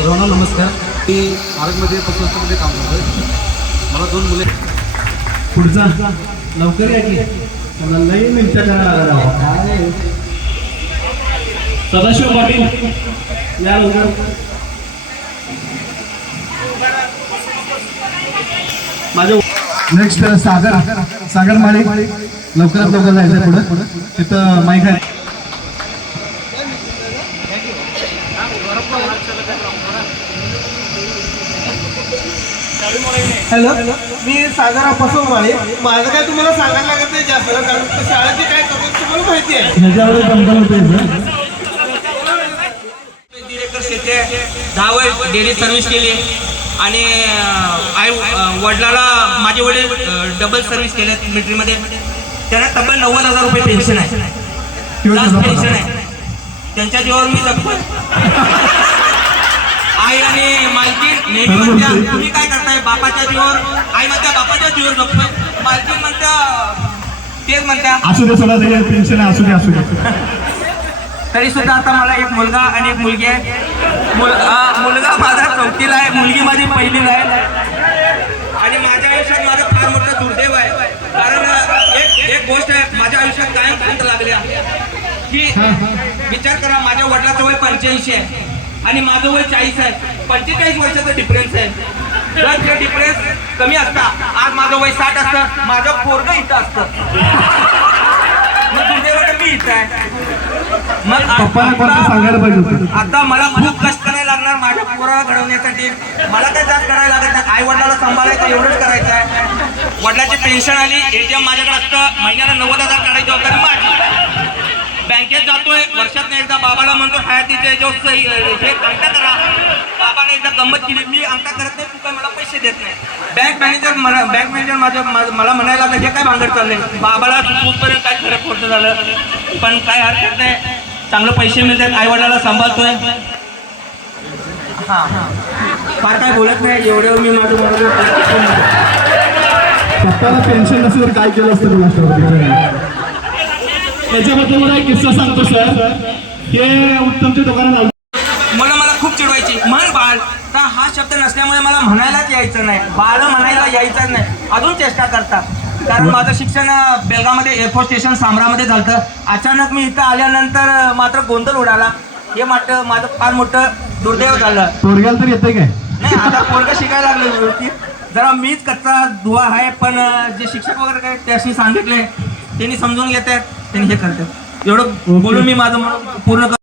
सर्वांना नमस्कार. मी आरगमध्ये पतसंस्थेमध्ये काम करतो मला दोन मुले. पुढचा. लवकर या की. मला लई करायला लागला सदाशिव पाटील या लवकर. माझ्या नेक्स्ट सागर. सागर माळी. लवकरात लवकर जायचं पुढं. तिथं माईक आहे हॅलो मी सागरा पसवमाळे माझं काय तुम्हाला सांगायला लागत नाही जास्त कारण शाळेचे काय करतो तुम्हाला माहिती आहे. दहा डेअरी सर्व्हिस केली. आणि आई वडिलाला माझे वडील डबल सर्व्हिस केले मिलिटरीमध्ये त्यांना तब्बल नव्वद हजार रुपये पेन्शन आहे. पेन्शन आहे. त्यांच्या जीवावर मी जगतोय. आई आणि मालकीन नेहमी म्हणत्या तुम्ही काय करताय? बापाच्या जीवावर आई म्हणत्या बापाच्या जीवावर जगतोय मालकीन म्हणत्या तेच म्हणत्या. असू दे सोडा टेन्शन असू दे असू दे. तरी सुद्धा आता मला एक मुलगा आणि एक मुलगी आहे. मुल- अं, मुलगा माझा चौथीला आहे मुलगी माझी पहिलीला आहे. आणि माझ्या आयुष्यात माझं फार मोठं दुर्दैव आहे. कारण अं, एक एक गोष्ट आहे माझ्या आयुष्यात कायम खंत लागल्या की विचार करा माझ्या वडिलाचं वय पंच्याऐंशी आहे. आणि माझं वय चाळीस आहे. पंचेचाळीस वर्षाचा डिफरन्स आहे. जर ते डिफरन्स कमी असता आज माझं वय साठ असतं माझं पोरग इथं असतं. मग दुर्दैवानं मी इथं आहे. मग होतं? आता मला खूप कष्ट करायला लागणार माझ्या पोराला घडवण्यासाठी. मला काय जास्त करायला लागत नाही. आई वडिलाला सांभाळायचं एवढंच करायचं आहे. वडिलाची पेन्शन आली एटीएम माझ्याकडे असतं. महिन्याला नव्वद हजार काढायची माझी बँकेत जातोय. वर्षात एकदा बाबाला म्हणतो हयातीचे जो सही हे अंगठा करा. बाबाने एकदा गंमत केली मी अंगठा करत नाही तू काय मला पैसे देत नाही. बँक मॅनेजर मला बँक मॅनेजर माझ्या मला म्हणायला लागलं हे काय भांगड चाललंय? बाबाला कुठपर्यंत काय फरक खोटं झालं? पण काय हरकत नाही. चांगलं पैसे मिळतात आई वडिलाला सांभाळतोय. हा. फार काय बोलत नाही एवढं मी माझं स्वतःला पेन्शन नसेल तर काय केलं असतं राष्ट्रपती त्याच्याबद्दल मला एक किस्सा सांगतो सर. हे उत्तमच्या दुकानात मुलं मला खूप चिडवायची. म्हण बाळ. तर हा शब्द नसल्यामुळे मला म्हणायलाच यायचं नाही. बाळ म्हणायला यायचंच नाही. अजून चेष्टा करतात. कारण माझं शिक्षण बेळगावमध्ये एअरफोर्स स्टेशन सामरामध्ये झालं अचानक मी इथं आल्यानंतर मात्र गोंधळ उडाला. हे मात्र माझं फार मोठं दुर्दैव झालं. तोडग्याला तर येते काय? नाही आता पोरग शिकायला लागलो व्यवस्थित. जरा मीच कच्चा दुवा आहे पण जे शिक्षक वगैरे काय त्याशी सांगितले त्यांनी समजून घेतात त्यांनी हे करतात. एवढं बोलून मी माझं म्हणून पूर्ण